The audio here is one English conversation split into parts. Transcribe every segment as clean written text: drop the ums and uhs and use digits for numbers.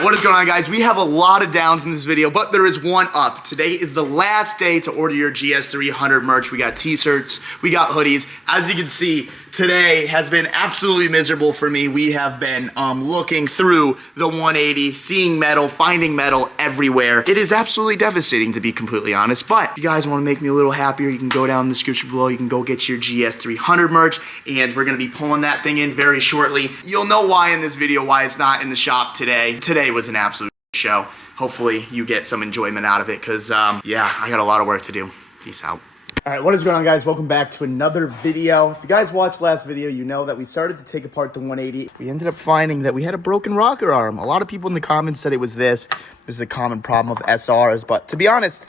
right, what is going on, guys? We have a lot of downs in this video, but there is one up. Today is the last day to order your GS300 merch. We got t-shirts, we got hoodies. As you can see, today has been absolutely miserable for me. We have been looking through the 180, seeing metal, finding metal everywhere. It is absolutely devastating, to be completely honest, but if you guys want to make me a little happier, you can go down in the description below. You can go get your GS300 merch, and we're going to be pulling that thing in very shortly. You'll know why in this video, why it's not in the shop today. Today was an absolute show. Hopefully you get some enjoyment out of it, because yeah, I got a lot of work to do. Peace out. All right, what is going on, guys? Welcome back to another video. If you guys watched last video, you know that we started to take apart the 180. We ended up finding that we had a broken rocker arm. A lot of people in the comments said it was this. This is a common problem of SRs, but to be honest,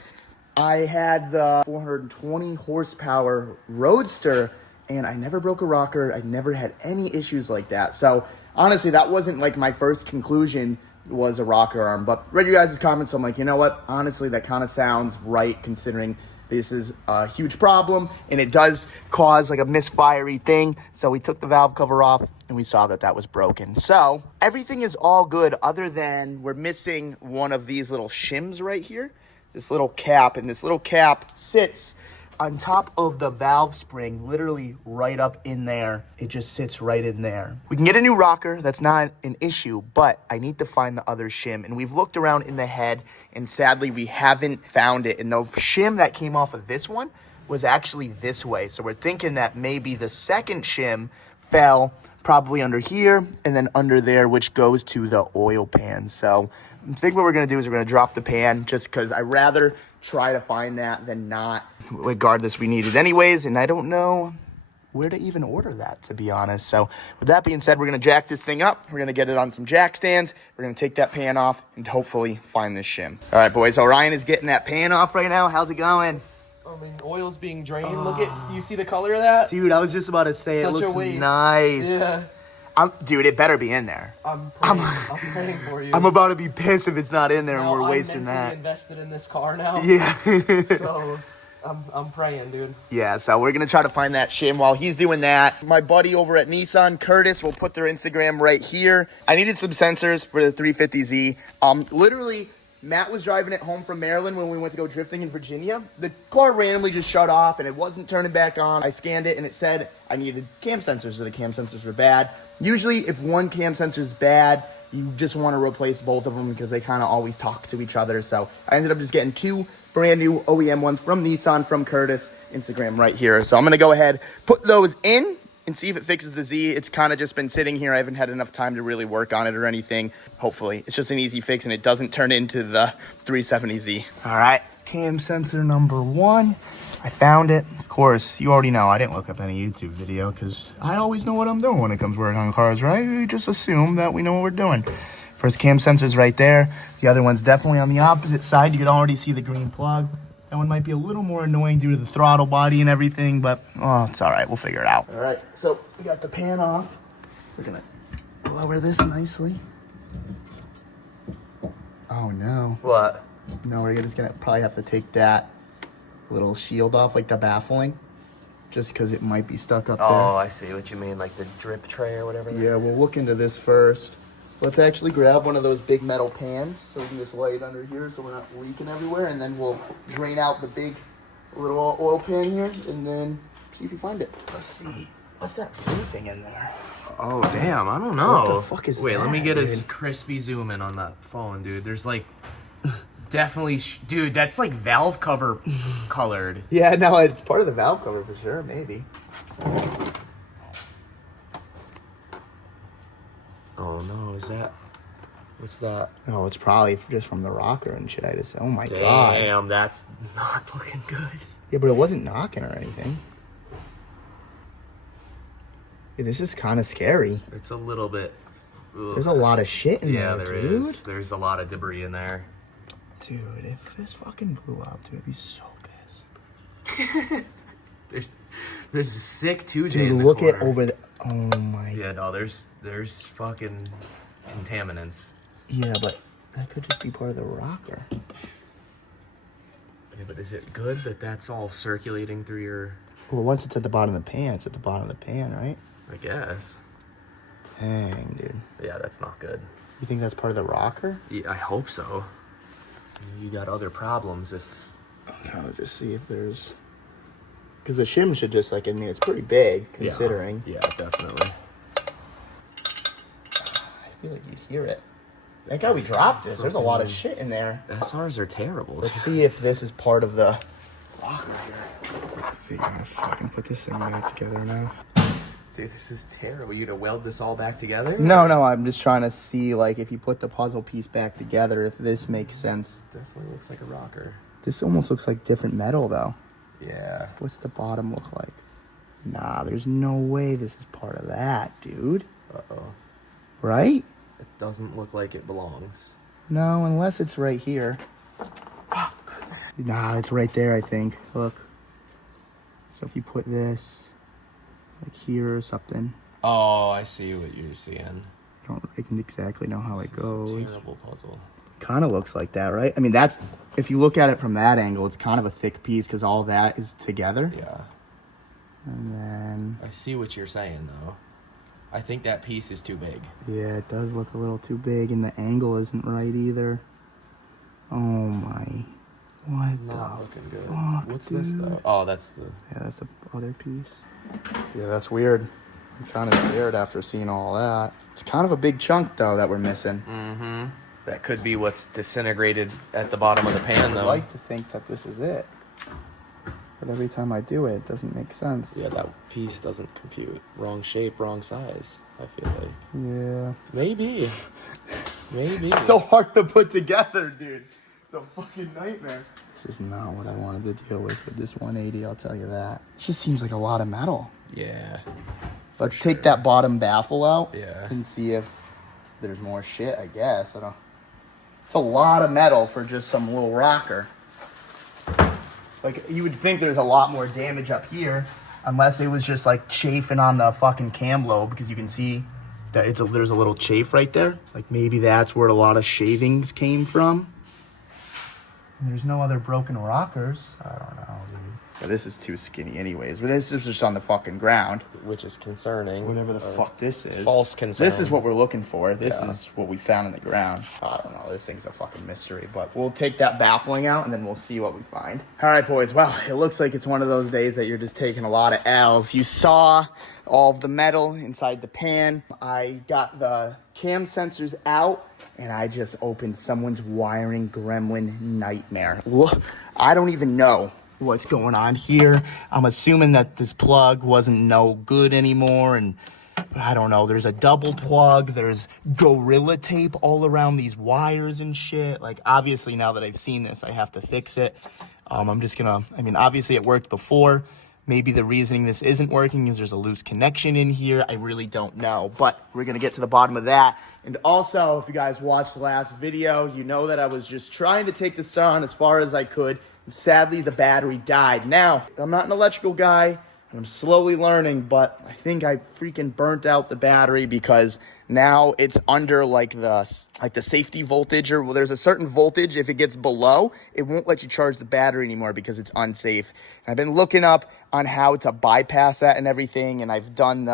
I had the 420 horsepower Roadster, and I never broke a rocker. I never had any issues like that. So honestly, that wasn't like my first conclusion was a rocker arm, but read your guys' comments. So I'm like, you know what? Honestly, that kind of sounds right, considering this is a huge problem and it does cause like a misfiery thing. So we took the valve cover off and we saw that that was broken. So everything is all good, other than we're missing one of these little shims right here, this little cap, and this little cap sits on top of the valve spring, literally right up in there. It just sits right in there. We can get a new rocker, that's not an issue, but I need to find the other shim. And we've looked around in the head, and sadly we haven't found it. And the shim that came off of this one was actually this way. So we're thinking that maybe the second shim fell probably under here and then under there, which goes to the oil pan. So I think what we're gonna do is we're gonna drop the pan, just because I'd rather try to find that than not. Regardless, we need it anyways, and I don't know where to even order that, to be honest. So with that being said, we're going to jack this thing up. We're going to get it on some jack stands. We're going to take that pan off and hopefully find this shim. All right, boys. So Ryan is getting that pan off right now. How's it going? I mean, oil's being drained. Look at, you see the color of that? Dude, I was just about to say, Such it looks a waste. nice. Yeah. Dude, it better be in there. I'm praying for you. I'm about to be pissed if it's not in there and we're wasting I'm that. invested in this car now. Yeah. So I'm praying, dude. Yeah, so we're going to try to find that shim while he's doing that. My buddy over at Nissan, Curtis, will put their Instagram right here. I needed some sensors for the 350Z. Literally, Matt was driving it home from Maryland when we went to go drifting in Virginia. The car randomly just shut off and it wasn't turning back on. I scanned it and it said I needed cam sensors, so the cam sensors were bad. Usually, if one cam sensor is bad, you just want to replace both of them because they kind of always talk to each other. So I ended up just getting two brand new OEM ones from Nissan, from Curtis. Instagram right here. So I'm going to go ahead, put those in, and see if it fixes the Z. It's kind of just been sitting here. I haven't had enough time to really work on it or anything. Hopefully, it's just an easy fix and it doesn't turn into the 370Z. All right, cam sensor number one. I found it. Of course, you already know I didn't look up any YouTube video because I always know what I'm doing when it comes to working on cars, right? We just assume that we know what we're doing. First cam sensor's right there. The other one's definitely on the opposite side. You can already see the green plug. That one might be a little more annoying due to the throttle body and everything, but oh, it's all right. We'll figure it out. All right, so we got the pan off. We're gonna lower this nicely. Oh no. What? No, we're just gonna probably have to take that little shield off, like the baffling, just because it might be stuck up there. Oh, I see what you mean, like the drip tray or whatever. Yeah, we'll look into this first. Let's actually grab one of those big metal pans so we can just lay it under here so we're not leaking everywhere, and then we'll drain out the big little oil pan here and then see if you find it. Let's see. What's that blue thing in there? Oh, damn, I don't know. What the fuck is Wait, that, let me get a dude? crispy zoom in on that phone, dude. There's like, definitely, dude, that's like valve cover colored. Yeah, no, it's part of the valve cover for sure, maybe. Oh no, is that, what's that? Oh, it's probably just from the rocker and shit. I just, oh my god. Damn, that's not looking good. Yeah, but it wasn't knocking or anything. Yeah, this is kind of scary. It's a little bit, ugh. There's a lot of shit in there, there dude. is. There's a lot of debris in there. Dude, if this fucking blew up, dude, I'd be so pissed. There's a sick 2J Dude, in the look corner. at over the, oh my. Yeah, no, there's fucking contaminants. Yeah, but that could just be part of the rocker. Yeah, but is it good that that's all circulating through your... Well, once it's at the bottom of the pan, it's at the bottom of the pan, right? I guess. Dang, dude. Yeah, that's not good. You think that's part of the rocker? Yeah, I hope so. You got other problems if... I'm trying to just see if there's... Because the shim should just, like, I mean, it's pretty big, considering. Yeah, definitely. I feel like you'd hear it. Thank God we dropped this. There's a lot of shit in there. SRs are terrible. Let's see if this is part of the rocker here. Figure out if I can put this thing back together now. Dude, this is terrible. You gonna weld this all back together? No, I'm just trying to see, like, if you put the puzzle piece back together, if this makes sense. Definitely looks like a rocker. This almost looks like different metal, though. Yeah. What's the bottom look like? Nah, there's no way this is part of that, dude. Uh-oh. Right? It doesn't look like it belongs. No, unless it's right here. Fuck. Nah, it's right there, I think. Look. So if you put this, like here or something. Oh, I see what you're seeing. I don't exactly know how it goes. Terrible puzzle. Kind of looks like that, right? I mean, that's, if you look at it from that angle, it's kind of a thick piece because all that is together. Yeah. And then... I see what you're saying, though. I think that piece is too big. Yeah, it does look a little too big, and the angle isn't right either. Oh my... What Not the looking good. fuck, What's dude? this, though? Oh, that's the... Yeah, that's the other piece. Yeah, that's weird. I'm kind of scared after seeing all that. It's kind of a big chunk, though, that we're missing. Mm-hmm. That could be what's disintegrated at the bottom of the pan, though. I'd like to think that this is it. But every time I do it, it doesn't make sense. Yeah, that piece doesn't compute. Wrong shape, wrong size, I feel like. Yeah. Maybe. Maybe. It's so hard to put together, dude. It's a fucking nightmare. This is not what I wanted to deal with this 180, I'll tell you that. It just seems like a lot of metal. Yeah. Let's take that bottom baffle out Yeah. and see if there's more shit, I guess. I don't... It's a lot of metal for just some little rocker. Like, you would think there's a lot more damage up here, unless it was just, like, chafing on the fucking cam lobe, because you can see that there's a little chafe right there. Like, maybe that's where a lot of shavings came from. And there's no other broken rockers. I don't know, dude. But this is too skinny anyways. But this is just on the fucking ground. Which is concerning. Whatever the fuck this is. False concern. This is what we're looking for. This Yeah. is what we found in the ground. I don't know. This thing's a fucking mystery. But we'll take that baffling out and then we'll see what we find. All right, boys. Well, it looks like it's one of those days that you're just taking a lot of L's. You saw all of the metal inside the pan. I got the cam sensors out and I just opened someone's wiring gremlin nightmare. Look, I don't even know what's going on here. I'm assuming that this plug wasn't no good anymore, and but I don't know. There's a double plug. There's Gorilla Tape all around these wires and shit. Like, obviously, now that I've seen this, I have to fix it. I'm just gonna, I mean, obviously it worked before. Maybe the reasoning this isn't working is there's a loose connection in here. I really don't know, but we're gonna get to the bottom of that. And also, if you guys watched the last video, you know that I was just trying to take this on as far as I could. And sadly, the battery died. Now, I'm not an electrical guy, and I'm slowly learning, but I think I freaking burnt out the battery because now it's under like the safety voltage, or well, there's a certain voltage. If it gets below, it won't let you charge the battery anymore because it's unsafe. And I've been looking up on how to bypass that and everything, and I've done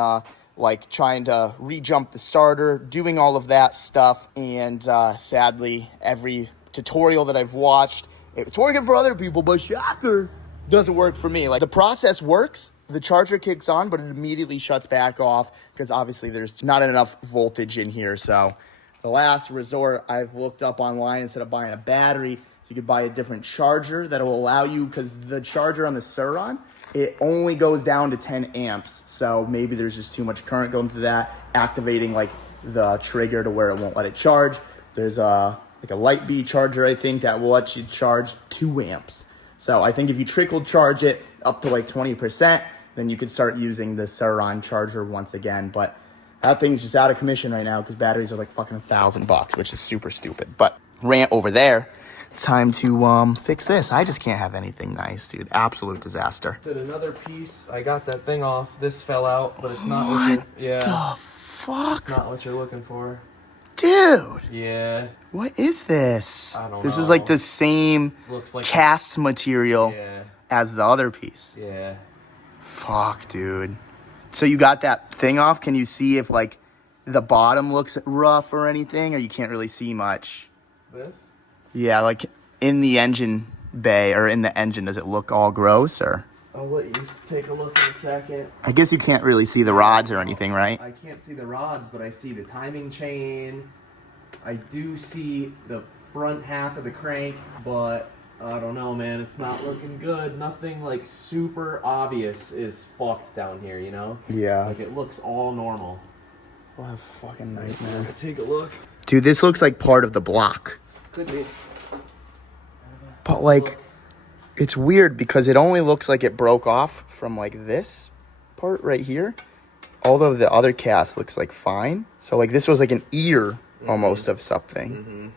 like trying to re-jump the starter, doing all of that stuff, and sadly, every tutorial that I've watched, it's working for other people, but shocker, doesn't work for me. Like, the process works, the charger kicks on, but it immediately shuts back off because obviously there's not enough voltage in here. So the last resort, I've looked up online, instead of buying a battery, so you could buy a different charger that will allow you, because the charger on the Suron, it only goes down to 10 amps. So maybe there's just too much current going through that, activating like the trigger to where it won't let it charge. There's like a light B charger, I think, that will let you charge 2 amps. So I think if you trickle charge it up to like 20%, then you could start using the Suron charger once again. But that thing's just out of commission right now because batteries are like fucking $1,000, which is super stupid. But rant over there. Time to fix this. I just can't have anything nice, dude. Absolute disaster. Did another piece. I got that thing off. This fell out, but it's not what you're... Yeah. The fuck? It's not what you're looking for. Dude. Yeah. What is this? I don't This know. is like the same Looks like cast material Yeah. as the other piece. Yeah. Fuck, dude. So you got that thing off? Can you see if like the bottom looks rough or anything, or you can't really see much? This? Yeah, like in the engine bay or in the engine, does it look all gross or? I'll let you take a look in a second. I guess you can't really see the rods or anything, right? I can't see the rods, but I see the timing chain. I do see the front half of the crank, but I don't know, man. It's not looking good. Nothing like super obvious is fucked down here, you know? Yeah. Like it looks all normal. What a fucking nightmare. Take a look. Dude, this looks like part of the block. Could be. But like, it's weird because it only looks like it broke off from like this part right here. Although the other cast looks like fine. So like this was like an ear almost of something.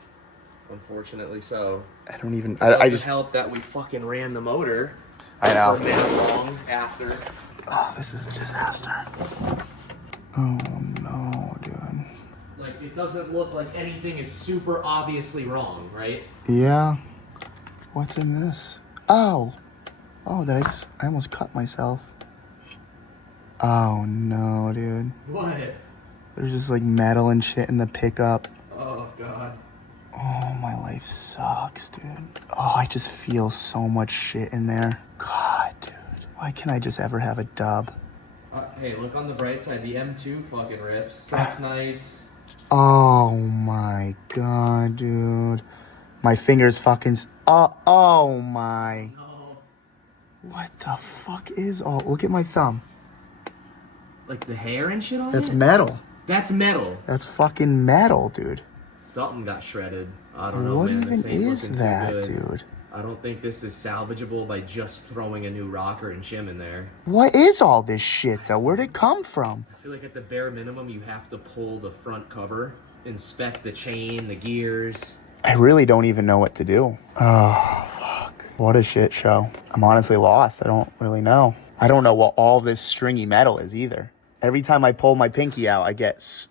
Unfortunately so. I don't even, I I just, help that we fucking ran the motor. I know. For a minute long after. Oh, this is a disaster. Oh no, dude. Like, it doesn't look like anything is super obviously wrong, right? Yeah. What's in this? Oh. Oh, I almost cut myself. Oh no, dude. What? There's just like metal and shit in the pickup. Oh, God. Oh, my life sucks, dude. Oh, I just feel so much shit in there. God, dude. Why can't I just ever have a dub? Hey, look on the bright side. The M2 fucking rips. Strap's nice. Oh my god, dude. My fingers fucking... Oh my... No. What the fuck is all... Look at my thumb. Like the hair and shit on That's it? metal. That's metal. That's fucking metal, dude. Something got shredded. I don't know, What man. even This ain't is looking too that, good. dude? I don't think this is salvageable by just throwing a new rocker and shim in there. What is all this shit, though? Where'd it come from? I feel like at the bare minimum, you have to pull the front cover, inspect the chain, the gears. I really don't even know what to do. Oh, fuck. What a shit show. I'm honestly lost. I don't really know. I don't know what all this stringy metal is either. Every time I pull my pinky out, I get...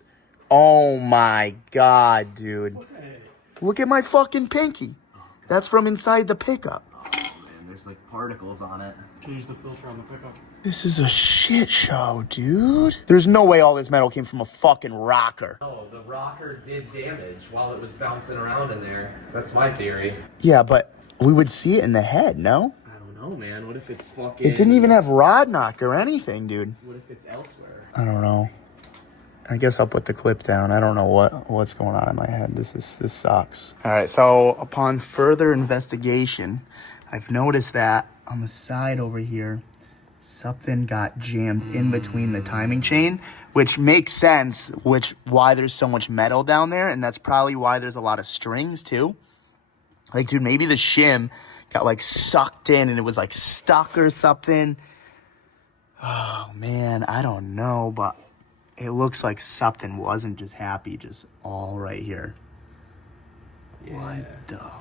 Oh my god, dude. Look at my fucking pinky. That's from inside the pickup. Oh, man, there's like particles on it. Change the filter on the pickup. This is a shit show, dude. There's no way all this metal came from a fucking rocker. Oh, the rocker did damage while it was bouncing around in there. That's my theory. Yeah, but we would see it in the head, no? I don't know, man. What if it's fucking... It didn't even have rod knock or anything, dude. What if it's elsewhere? I don't know. I guess I'll put the clip down. I don't know what's going on in my head. This sucks. All right, so upon further investigation, I've noticed that on the side over here, something got jammed in between the timing chain, which makes sense, why there's so much metal down there, and that's probably why there's a lot of strings too. Like, dude, maybe the shim got like sucked in and it was like stuck or something. Oh man, I don't know, but it looks like something wasn't just happy, just all right here. Yeah. What the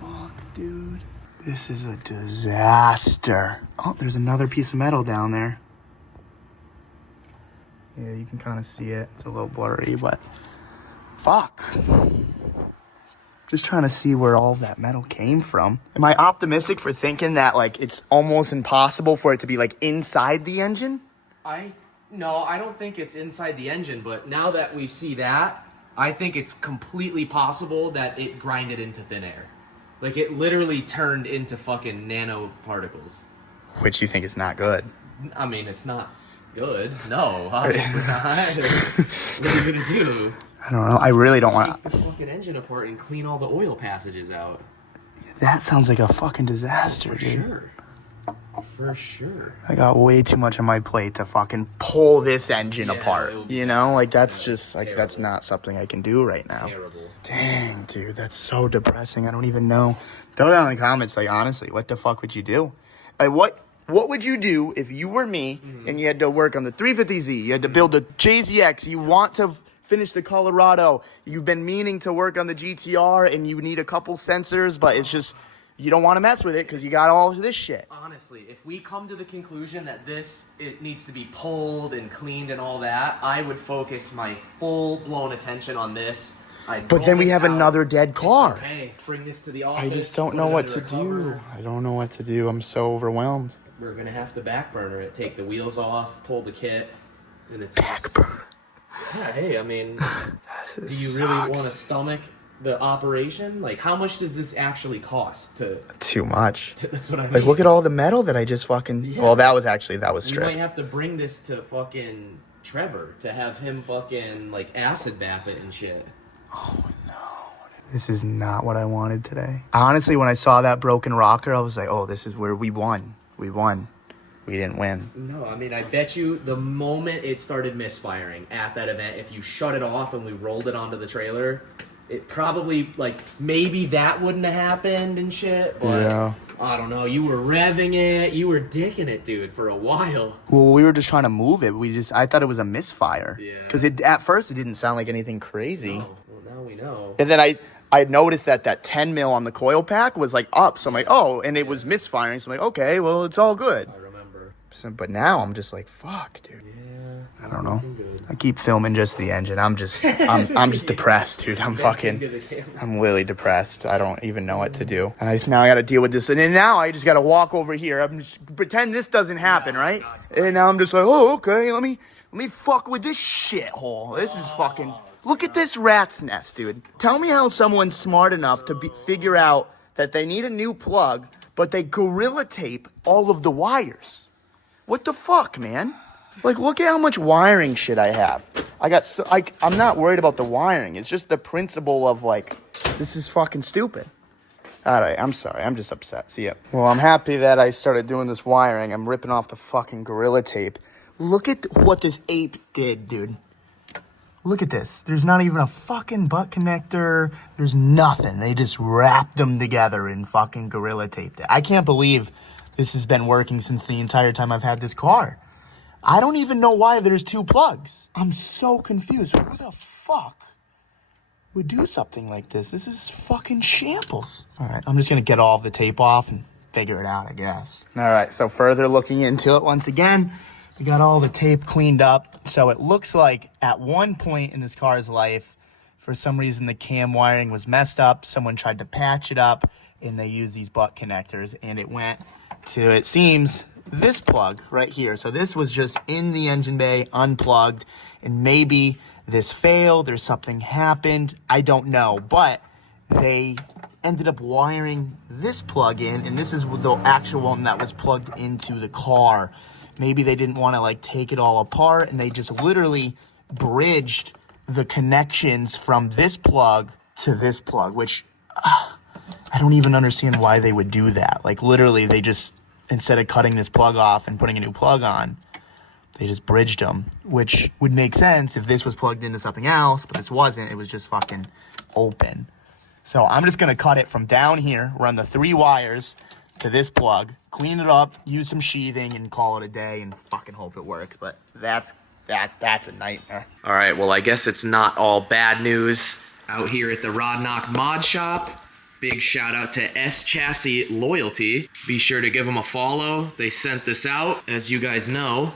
fuck, dude? This is a disaster. Oh, there's another piece of metal down there. Yeah, you can kind of see it. It's a little blurry, but fuck. Just trying to see where all that metal came from. Am I optimistic for thinking that like it's almost impossible for it to be like inside the engine? No, I don't think it's inside the engine, but now that we see that, I think it's completely possible that it grinded into thin air. Like, it literally turned into fucking nanoparticles. Which you think is not good. I mean, it's not good. No, obviously not. What are you gonna do? I don't know. I really don't want Take the fucking engine apart and clean all the oil passages out. That sounds like a fucking disaster, For dude. sure. For sure. I got way too much on my plate to fucking pull this engine Yeah, apart. it would be- You know? Like, that's just, like, that's terrible. not something I can do right now. Terrible. Dang, dude, that's so depressing. I don't even know. Throw down in the comments, like, honestly, what the fuck would you do? Like, what would you do if you were me and you had to work on the 350Z, you had to build the JZX, you want to finish the Colorado, you've been meaning to work on the GTR, and you need a couple sensors, but it's just, you don't want to mess with it because you got all this shit. Honestly, if we come to the conclusion that it needs to be pulled and cleaned and all that, I would focus my full-blown attention on this. But then we have another dead car. It's okay, bring this to the office. I just don't put know it what under to a cover. do. I don't know what to do. I'm so overwhelmed. We're gonna have to back burner it, take the wheels off, pull the kit, and it's Back just... burner. Yeah, hey, I mean, do you really want to stomach the operation? Like, how much does this actually cost to... Too much. That's what I mean. Like, look at all the metal that I just fucking... Yeah. Well, that was We stripped. might have to bring this to fucking Trevor to have him fucking, like, acid bath it and shit. Oh, no. This is not what I wanted today. Honestly, when I saw that broken rocker, I was like, oh, this is where we won. We won. We didn't win. No, I mean, I bet you the moment it started misfiring at that event, if you shut it off and we rolled it onto the trailer, it probably, like, maybe that wouldn't have happened and shit, but Yeah. I don't know. You were revving it. You were dicking it, dude, for a while. Well, we were just trying to move it. I thought it was a misfire. Yeah. Because at first it didn't sound like anything crazy. Oh, well, now we know. And then I noticed that 10 mil on the coil pack was like up. So I'm like, oh, and it was misfiring. So I'm like, okay, well, it's all good. I remember. So, but now I'm just like, fuck, dude. Yeah. I don't know. Good. I keep filming just the engine. I'm just depressed, dude. I'm really depressed. I don't even know what to do. And now I got to deal with this. And then now I just got to walk over here. I'm just pretend this doesn't happen, right? And now I'm just like, oh, okay. Let me fuck with this shithole. This is fucking. Look at this rat's nest, dude. Tell me how someone's smart enough to figure out that they need a new plug, but they gorilla tape all of the wires. What the fuck, man? Like, look at how much wiring shit I have. I'm not worried about the wiring. It's just the principle of, like, this is fucking stupid. All right, I'm sorry. I'm just upset. See ya. Well, I'm happy that I started doing this wiring. I'm ripping off the fucking Gorilla Tape. Look at what this ape did, dude. Look at this. There's not even a fucking butt connector. There's nothing. They just wrapped them together in fucking Gorilla Tape. I can't believe this has been working since the entire time I've had this car. I don't even know why there's two plugs. I'm so confused. Who the fuck would do something like this? This is fucking shambles. All right, I'm just going to get all of the tape off and figure it out, I guess. All right, so further looking into it once again, we got all the tape cleaned up. So it looks like at one point in this car's life, for some reason the cam wiring was messed up. Someone tried to patch it up, and they used these butt connectors, and it went to, it seems, this plug right here. So this was just in the engine bay, unplugged, and maybe this failed or something happened. I don't know, but they ended up wiring this plug in, and this is the actual one that was plugged into the car. Maybe they didn't want to like take it all apart, and they just literally bridged the connections from this plug to this plug, which I don't even understand why they would do that. Like literally they just, instead of cutting this plug off and putting a new plug on, they just bridged them, which would make sense if this was plugged into something else, but this wasn't. It was just fucking open. So I'm just going to cut it from down here, run the 3 wires to this plug, clean it up, use some sheathing, and call it a day and fucking hope it works. But that's a nightmare. All right, well, I guess it's not all bad news. Out here at the Rod Knock Mod Shop, big shout out to S Chassis Loyalty. Be sure to give them a follow. They sent this out. As you guys know,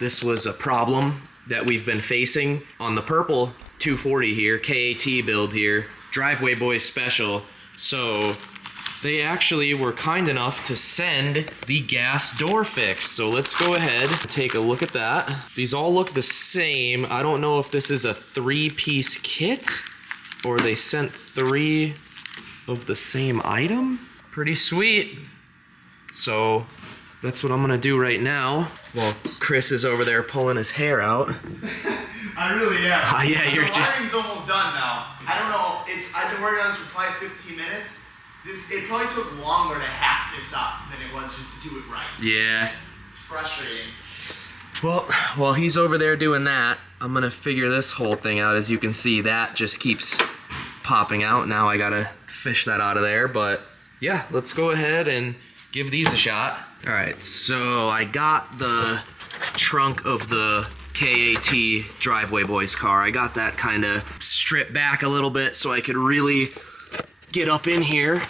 this was a problem that we've been facing on the purple 240 here, KAT build here, Driveway Boys special. So they actually were kind enough to send the gas door fix. So let's go ahead and take a look at that. These all look the same. I don't know if this is a 3-piece kit or they sent 3 of the same item. Pretty sweet. So that's what I'm gonna do right now while Chris is over there pulling his hair out. I really am. Yeah, you're just... The wiring's almost done now. I don't know. I've been working on this for probably 15 minutes. It probably took longer to hack this up than it was just to do it right. Yeah. It's frustrating. Well, while he's over there doing that, I'm gonna figure this whole thing out. As you can see, that just keeps popping out. Now I gotta fish that out of there, but yeah, let's go ahead and give these a shot. All right, so I got the trunk of the KAT Driveway Boys car. I got that kind of stripped back a little bit so I could really get up in here.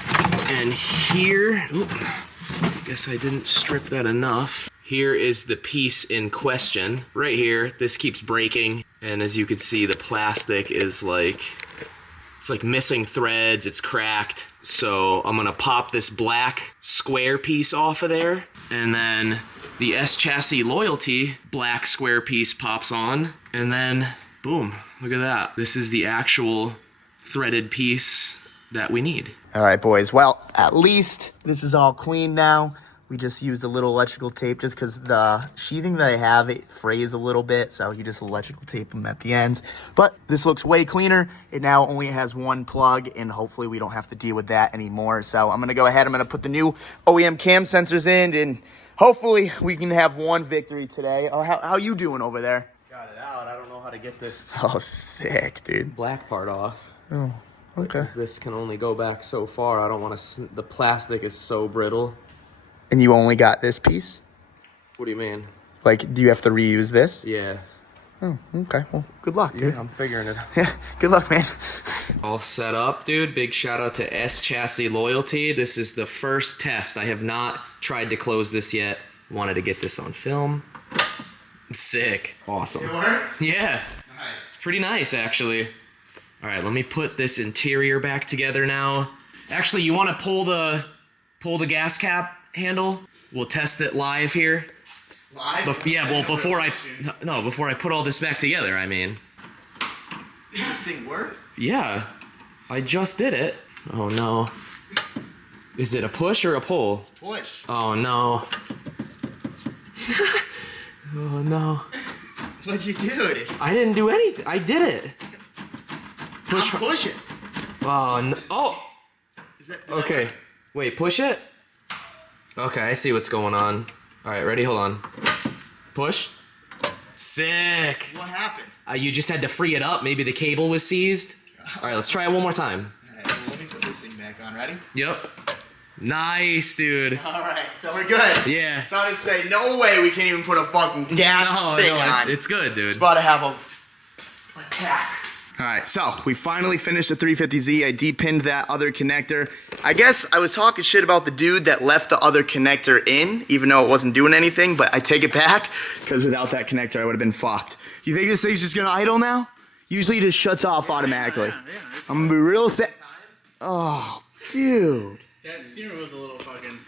And here, I guess I didn't strip that enough. Here is the piece in question. Right here, this keeps breaking. And as you can see, the plastic is like, it's like missing threads, it's cracked. So I'm gonna pop this black square piece off of there, and then the S Chassis Loyalty black square piece pops on, and then Boom. Look at that. This is the actual threaded piece that we need. All right, boys. Well, at least this is all clean now. We just used a little electrical tape just because the sheathing that I have, it frays a little bit. So you just electrical tape them at the ends. But this looks way cleaner. It now only has one plug, and hopefully we don't have to deal with that anymore. So I'm going to go ahead. I'm going to put the new OEM cam sensors in, and hopefully we can have one victory today. How you doing over there? Got it out. I don't know how to get this Oh, sick, dude. black part off. Oh, okay. Because this can only go back so far. I don't want to... The plastic is so brittle. And you only got this piece? What do you mean? Like, do you have to reuse this? Yeah. Oh, okay. Well, good luck, dude. Yeah, I'm figuring it out. Yeah, good luck, man. All set up, dude. Big shout out to S Chassis Loyalty. This is the first test. I have not tried to close this yet. Wanted to get this on film. Sick. Awesome. It works? Yeah. Nice. It's pretty nice, actually. All right, let me put this interior back together now. Actually, you want to pull the gas cap handle? We'll test it live here. Live? Yeah, well, before I put all this back together, I mean. Does this thing work? Yeah, I just did it. Oh no. Is it a push or a pull? Push. Oh no. Oh no. What'd you do, dude? I didn't do anything. I did it. Push. I'm pushing. Oh no. Oh. Is that Okay. work? Wait, push it? Okay, I see what's going on. Alright, ready? Hold on. Push. Sick. What happened? You just had to free it up. Maybe the cable was seized. Alright, let's try it one more time. Alright, well, let me put this thing back on. Ready? Yep. Nice, dude. Alright, so we're good. Yeah. So I would say, no way we can even put a fucking gas thing on. It's good, dude. It's about to have a attack. Alright, so we finally finished the 350Z. I depinned that other connector. I guess I was talking shit about the dude that left the other connector in, even though it wasn't doing anything, but I take it back, because without that connector I would have been fucked. You think this thing's just gonna idle now? Usually it just shuts off automatically. Yeah, I'm gonna be real sad. Oh, dude. That steering wheel's a little fucking.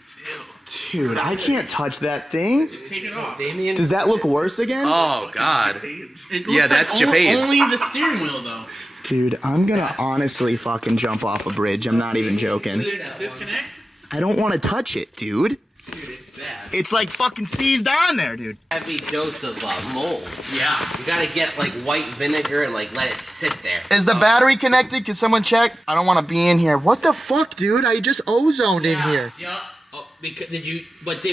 Dude, I can't touch that thing. Just take it off. Damien? Does that look worse again? Oh, God. It looks Yeah, that's like Japan's. only the steering wheel though. Dude, I'm gonna honestly fucking jump off a bridge. I'm not even joking. Does it disconnect? I don't want to touch it, dude. Dude, it's bad. It's like fucking seized on there, dude. Heavy dose of mold. Yeah. You gotta get like white vinegar and like let it sit there. Is the battery connected? Can someone check? I don't want to be in here. What the fuck, dude? I just ozoned in here. Yeah. Oh, because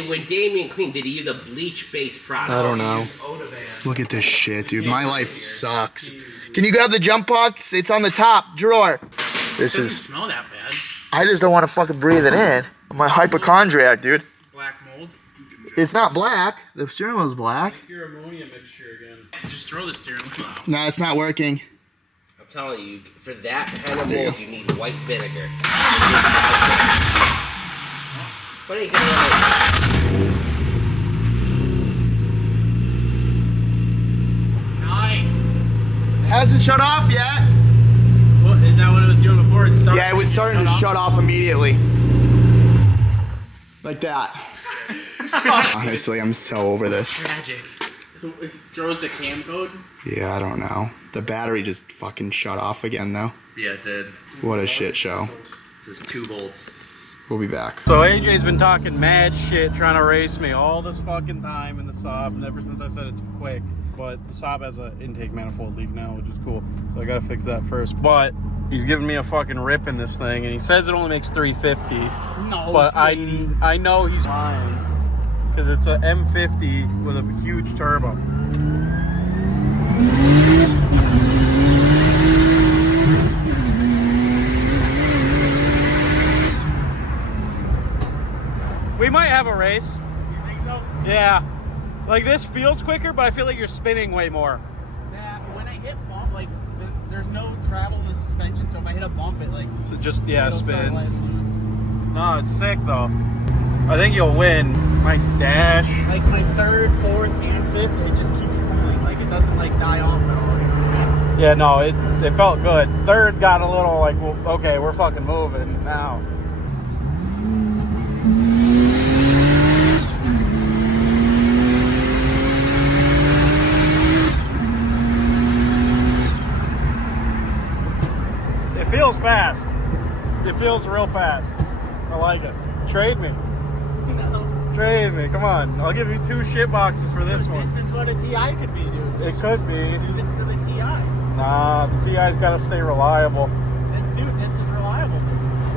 when Damien cleaned, did he use a bleach-based product? I don't know. Odavan. Look at this shit, dude. My life sucks. Can you grab the jump box? It's on the top drawer. This It doesn't is. smell that bad. I just don't want to fucking breathe it in. I'm a hypochondriac, dude. Black mold. It's not black. The steering wheel's black. Make your ammonia mixture again. Just throw the steering wheel out. No, it's not working. I'm telling you, for that kind of mold, you need white vinegar. What are you gonna Nice. Hasn't shut off yet. What is that? What it was doing before it started? Yeah, it was starting to shut off immediately. Like that. Honestly, I'm so over this. Tragic. It throws the cam code. Yeah, I don't know. The battery just fucking shut off again, though. Yeah, it did. What a shit show. It says 2 volts. We'll be back. So AJ's been talking mad shit trying to race me all this fucking time in the Saab, and ever since I said it's quick. But the Saab has an intake manifold leak now, which is cool. So I gotta fix that first. But he's giving me a fucking rip in this thing, and he says it only makes 350. No. But I know he's lying, because it's a M50 with a huge turbo. We might have a race. You think so? Yeah. Like this feels quicker, but I feel like you're spinning way more. Nah, when I hit bump, like, there's no travel to suspension, so if I hit a bump, it like. So just, yeah, it'll start spin. letting loose. No, it's sick though. I think you'll win. Nice dash. Like my third, fourth, and fifth, it just keeps pulling. Like it doesn't like die off at all. Yeah, no, it felt good. Third got a little like, well, okay, we're fucking moving now. feels fast. It feels real fast. I like it. Trade me. No. Trade me. Come on. I'll give you 2 shit boxes for this one. This is what a TI could be, dude. It could be. Do this to the TI. Nah, the TI's got to stay reliable. Dude, this is reliable.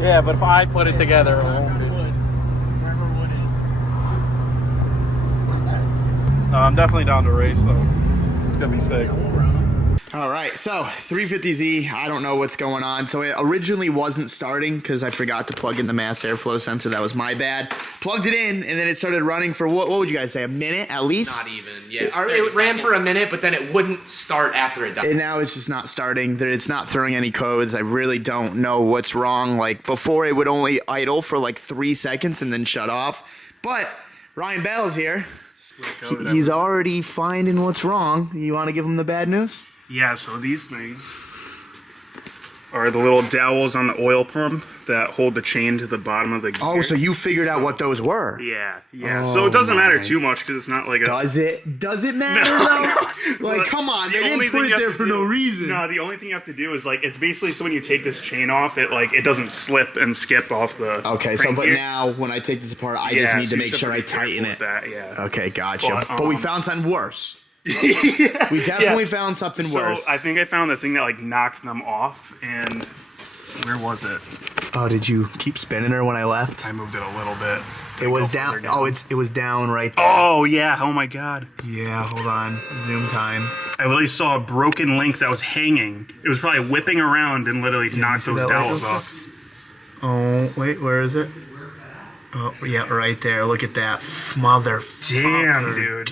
Yeah, but if I put it together, it won't be. Wherever wood is. I'm definitely down to race, though. It's going to be sick. We'll run 'em. All right, so 350Z, I don't know what's going on. So it originally wasn't starting because I forgot to plug in the mass airflow sensor. That was my bad. Plugged it in, and then it started running for, what would you guys say, a minute at least? Not even, yeah. Or it ran for a minute, but then it wouldn't start after it died. And now it's just not starting. It's not throwing any codes. I really don't know what's wrong. Like, before it would only idle for like 3 seconds and then shut off. But Ryan Bell's here. He's already finding what's wrong. You want to give him the bad news? Yeah, so these things are the little dowels on the oil pump that hold the chain to the bottom of the gear. Oh, so you figured out what those were? Yeah, yeah. Oh, so it doesn't matter my. too much because it's not like a... Does it? Does it matter, No, though? no. Like, But come on. the They only didn't put thing it you there have for to no do- reason. No, the only thing you have to do is, like, it's basically so when you take this chain off, it doesn't slip and skip off the Okay, so crank but gear. now when I take this apart, I Yeah, just need so to you make just sure I have to be tighten careful it. with That, yeah. Okay, gotcha. But we found something worse. Yeah. We definitely Yeah. found something So worse. I think I found the thing that, like, knocked them off, and where was it? Oh, did you keep spinning her when I left? I moved it a little bit. It was down. Oh, it was down right there. Oh, yeah. Oh, my God. Yeah, hold on. Zoom time. I literally saw a broken link that was hanging. It was probably whipping around and literally knocked see those that dowels light? off. Oh, wait, where is it? Oh, yeah, right there. Look at that. Motherfucker. Damn, dude.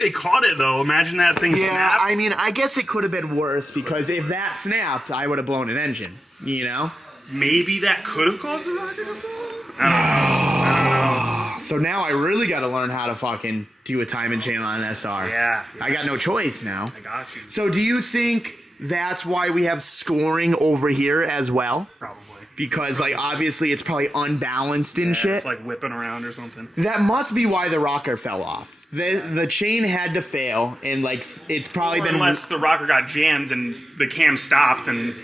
It caught it, though. Imagine that thing Yeah, snapped. I mean, I guess it could have been worse because if that snapped, I would have blown an engine, you know? Maybe that could have caused the rocket to fall? I don't know. So now I really got to learn how to fucking do a time and chain on an SR. Yeah. I got no choice now. I got you. So do you think that's why we have scoring over here as well? Probably. Because, like, obviously it's probably unbalanced and Yeah, shit. it's like whipping around or something. That must be why the rocker fell off. The chain had to fail, and, like, it's probably been... Unless the rocker got jammed and the cam stopped and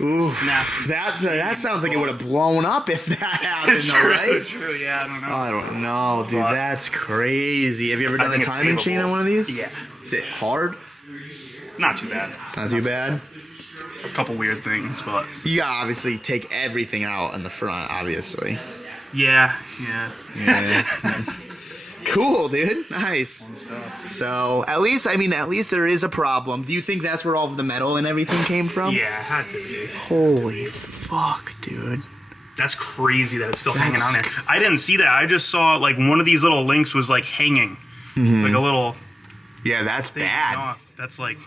Ooh, snapped. that sounds like it would have blown up if that happened, though, right? True, yeah, I don't know. I don't know, dude. But- That's crazy. Have you ever done think a it's timing chain favorable. on one of these? Yeah. Is it hard? Not too bad. Not too bad. A couple weird things, but You gotta obviously take everything out in the front, obviously. yeah. Yeah. Cool, dude. Nice. So at least there is a problem. Do you think that's where all of the metal and everything came from? Yeah, it had to be. Holy fuck, dude. That's crazy that it's still hanging on there. That's- I didn't see that. I just saw like one of these little links was like hanging, like a little Yeah, that's thing bad. off. That's like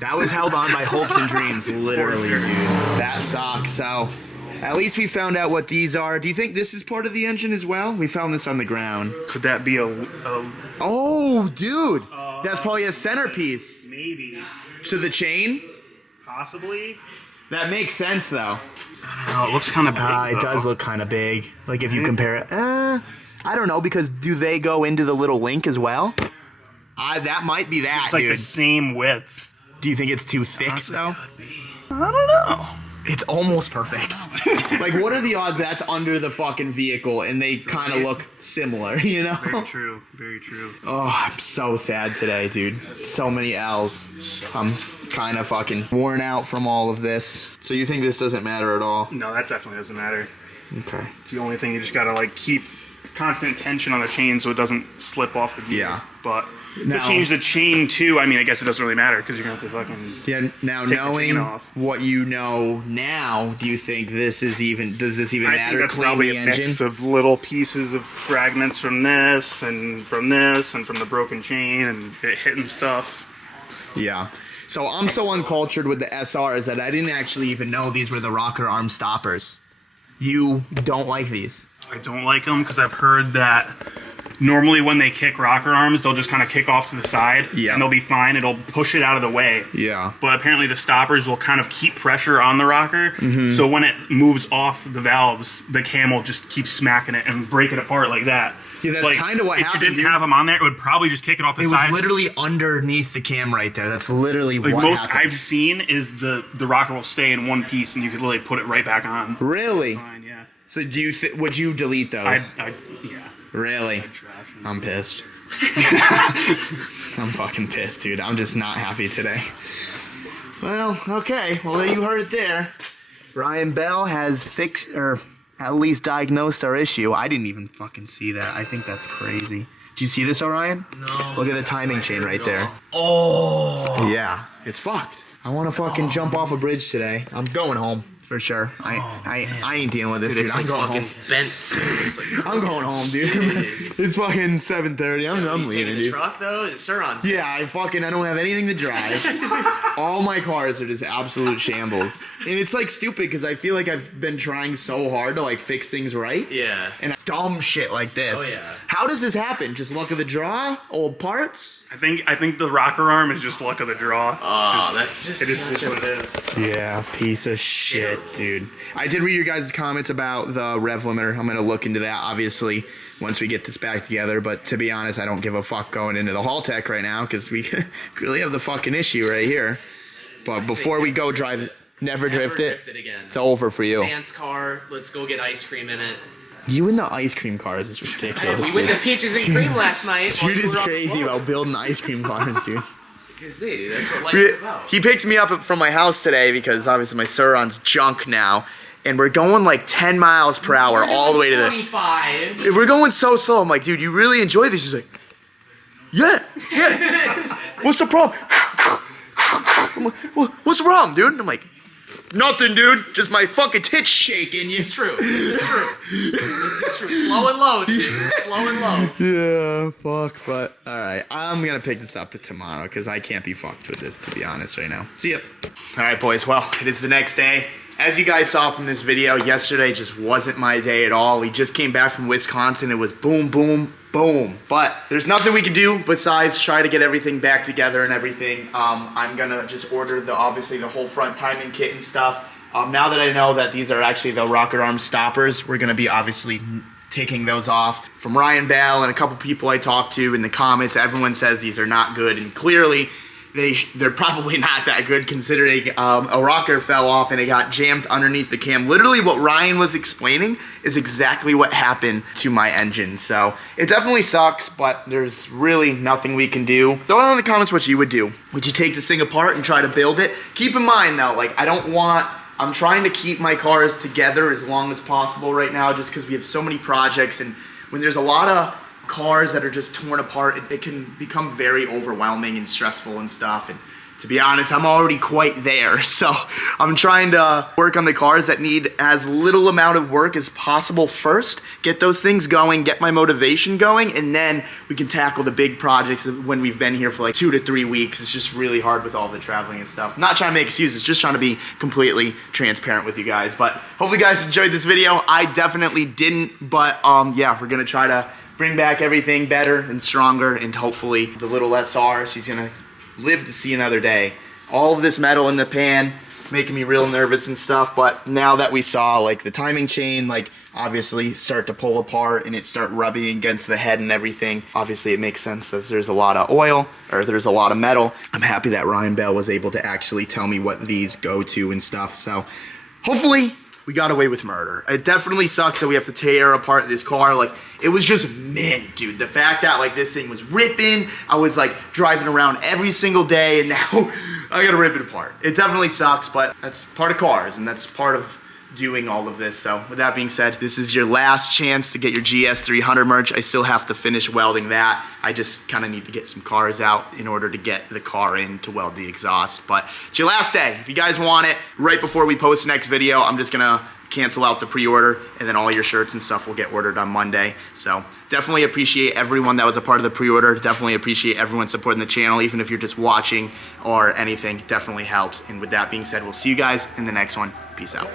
That was held on by hopes and dreams, literally, dude. That sucks. So, at least we found out what these are. Do you think this is part of the engine as well? We found this on the ground. could that be a Oh, dude. That's probably a centerpiece. maybe To the chain? possibly? That makes sense, though. Oh, it looks kind of big. It does look kind of big. Like, if you compare it. I don't know, because do they go into the little link as well? That might be that, It's like dude. the same width. Do you think it's too thick, though? I don't know. It's almost perfect. Like, what are the odds that's under the fucking vehicle and they kind of look similar, you know? Very true. Very true. Oh, I'm so sad today, dude. So many L's. I'm kind of fucking worn out from all of this. So you think this doesn't matter at all? No, that definitely doesn't matter. Okay. It's the only thing you just gotta like keep constant tension on the chain so it doesn't slip off the gear. Yeah. But Now- to change the chain too, I mean, I guess it doesn't really matter because you're gonna have to fucking. Yeah, now Take the chain knowing off. what you know now, do you think does this even I think matter that's cleaning probably the a engine? mix of little pieces of fragments from this and from the broken chain and it hitting stuff. Yeah. So I'm so uncultured with the SRs that I didn't actually even know these were the rocker arm stoppers. You don't like these? I don't like them because I've heard that normally when they kick rocker arms, they'll just kind of kick off to the side, Yeah. and they'll be fine. It'll push it out of the way. Yeah. But apparently the stoppers will kind of keep pressure on the rocker, so when it moves off the valves, the cam will just keep smacking it and break it apart like that. Yeah, that's Like, kinda what happened, If you didn't dude. have them on there, it would probably just kick it off the It side. was literally underneath the cam right there. That's literally like what most happened. I've seen is the rocker will stay in one piece, and you could literally put it right back on. Really? Fine, yeah. So do you would you delete those? Yeah. Really? Trash 'em. I'm pissed. I'm fucking pissed, dude. I'm just not happy today. Well, okay. Well, you heard it there. Ryan Bell has fixed, or at least diagnosed our issue. I didn't even fucking see that. I think that's crazy. Did you see this, Orion? No. Look at the timing chain right there. Oh. Yeah, it's fucked. I want to fucking jump off a bridge today. I'm going home for sure. I ain't dealing with this, dude. It's I'm like going fucking home. bent too. It's like I'm going home, dude. It's fucking 7:30. I'm leaving, dude. truck though? It's Suron's. Yeah, I don't have anything to drive. All my cars are just absolute shambles. And it's like stupid because I feel like I've been trying so hard to like fix things right. Yeah. And dumb shit like this. Oh, yeah. How does this happen? Just luck of the draw? Old parts? I think the rocker arm is just luck of the draw. Oh, that's just It is such what it is. Yeah, piece of shit, dude. I did read your guys' comments about the rev limiter. I'm gonna look into that, obviously, once we get this back together. But to be honest, I don't give a fuck going into the haul tech right now because we really have the fucking issue right here. But before we go drive it, never drift it. again. It's over for you. Stance car. Let's go get ice cream in it. You and the ice cream cars is ridiculous. We went to Peaches and Cream last night. while Dude you is were on the crazy floor. about building ice cream cars, dude. Because dude, that's what life is about. He picked me up from my house today because obviously my Suron's junk now. And we're going like 10 miles per hour all the way to the... 25. We're going so slow. I'm like, dude, you really enjoy this? He's like, yeah. What's the problem? I'm like, what's wrong, dude? And I'm like, nothing, dude. Just my fucking tits shaking. It's true. It's true. It's true. Slow and low, dude. Slow and low. Yeah, fuck, but all right. I'm gonna pick this up tomorrow because I can't be fucked with this, to be honest, right now. See ya. All right, boys. Well, it is the next day. As you guys saw from this video, yesterday just wasn't my day at all. We just came back from Wisconsin. It was boom, boom, boom. But there's nothing we can do besides try to get everything back together and everything. I'm gonna just order obviously the whole front timing kit and stuff. Now that I know that these are actually the rocket arm stoppers, we're gonna be obviously taking those off. From Ryan Bell and a couple people I talked to in the comments, everyone says these are not good, and clearly they're probably not that good considering a rocker fell off and it got jammed underneath the cam. Literally what Ryan was explaining is exactly what happened to my engine. So it definitely sucks, but there's really nothing we can do. Throw down in the comments what you would do. Would you take this thing apart and try to build it? Keep in mind though, like I'm trying to keep my cars together as long as possible right now just because we have so many projects, and when there's a lot of cars that are just torn apart, it can become very overwhelming and stressful and stuff. And to be honest, I'm already quite there. So I'm trying to work on the cars that need as little amount of work as possible first, get those things going, get my motivation going, and then we can tackle the big projects when we've been here for like 2 to 3 weeks. It's just really hard with all the traveling and stuff. I'm not trying to make excuses, just trying to be completely transparent with you guys. But hopefully you guys enjoyed this video. I definitely didn't, but yeah, we're gonna try to bring back everything better and stronger, and hopefully the little SR, she's gonna live to see another day. All of this metal in the pan, it's making me real nervous and stuff, but now that we saw like the timing chain, like obviously start to pull apart and it start rubbing against the head and everything, obviously it makes sense that there's a lot of oil, or there's a lot of metal. I'm happy that Ryan Bell was able to actually tell me what these go to and stuff, so hopefully we got away with murder. It definitely sucks that we have to tear apart this car. Like, it was just mint, dude. The fact that like this thing was ripping, I was like driving around every single day, and now I gotta rip it apart. It definitely sucks, but that's part of cars, and that's part of doing all of this. So with that being said, this is your last chance to get your GS300 merch. I still have to finish welding that. I just kind of need to get some cars out in order to get the car in to weld the exhaust. But it's your last day. If you guys want it, right before we post the next video, I'm just gonna cancel out the pre-order, and then all your shirts and stuff will get ordered on Monday. So definitely appreciate everyone that was a part of the pre-order. Definitely appreciate everyone supporting the channel, even if you're just watching or anything. Definitely helps. And with that being said, we'll see you guys in the next one. Peace out.